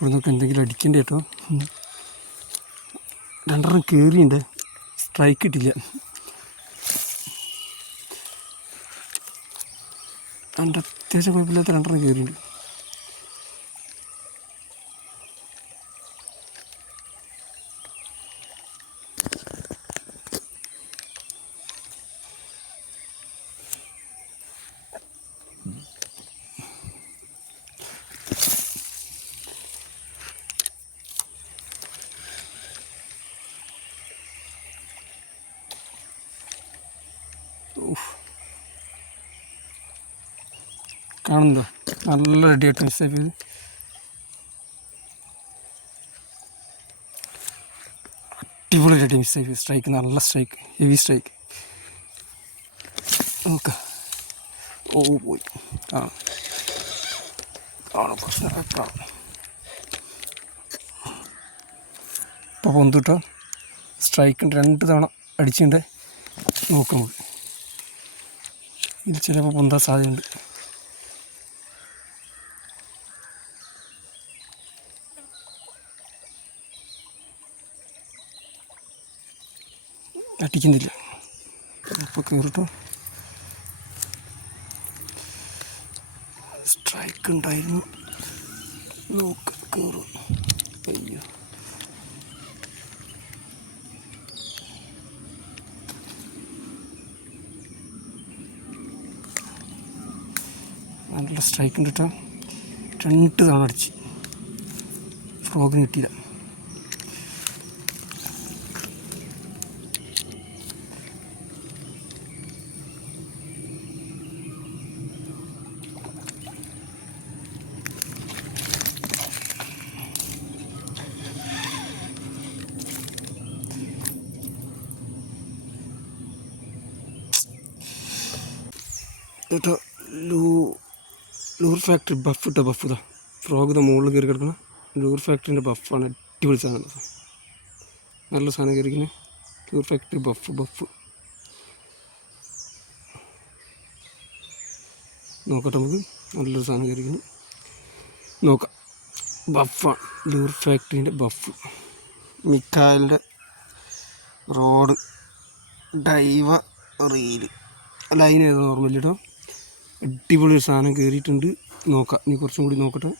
ഇവിടെ നോക്കി എന്തെങ്കിലും അടിക്കണ്ട കേട്ടോ. രണ്ടെണ്ണം കയറിയുണ്ട്, സ്ട്രൈക്ക് കിട്ടില്ല. അത്യാവശ്യം കുഴപ്പമില്ലാത്ത രണ്ടെണ്ണം കയറിയുണ്ട്. കാണുന്നുണ്ടോ? നല്ല റെഡിയായിട്ട് മിസ്സായി പോയത്. അടിപൊളി റെഡി മിസ്സായി പോയി. സ്ട്രൈക്ക്, നല്ല സ്ട്രൈക്ക്, ഹെവി സ്ട്രൈക്ക്. നോക്കാം. ഓ പോയി. ആണ് പ്രശ്നം. ഇപ്പോൾ പൊന്തിട്ടോ. സ്ട്രൈക്കുണ്ട്, 2 തവണ അടിച്ചിട്ടുണ്ട്. നോക്കാം, ഇത് ചിലപ്പോൾ പൊന്താൻ സാധ്യതയുണ്ട്. അടിക്കുന്നില്ല. അപ്പോൾ കയറിട്ടോ. സ്ട്രൈക്ക് ഉണ്ടായിരുന്നു. നോക്കാം, കയറും. അയ്യോ, നല്ല സ്ട്രൈക്ക് ഉണ്ട് കേട്ടോ. 2 തവണ അടിച്ച് ഫ്രോഗിന് കിട്ടിയില്ല. കേട്ടോ, ലൂർ ഫാക്ടറി ബഫ് ഇട്ടോ. ബഫ് ഇതാ ഫ്രോഗ് ഇതാ മുകളിൽ കയറി കിടക്കണം. ലൂർ ഫാക്ടറിൻ്റെ ബഫാണ്. അടിപൊളി സാധനം, നല്ല സാധനം കയറിക്കുന്നത്. ലൂർ ഫാക്ടറി ബഫ് നോക്കട്ടെ നമുക്ക്. നല്ലൊരു സാധനം കയറിക്കുന്നു. നോക്കാം. ബഫാണ്, lure ഫാക്ടറിൻ്റെ buff. മിക്കാലിൻ്റെ road ഡൈവ reel line ഏതാ നോർമൽ കേട്ടോ. അടിപൊളി ഒരു സാധനം കയറിയിട്ടുണ്ട്. നോക്കാം, ഇനി കുറച്ചും കൂടി നോക്കട്ടെ.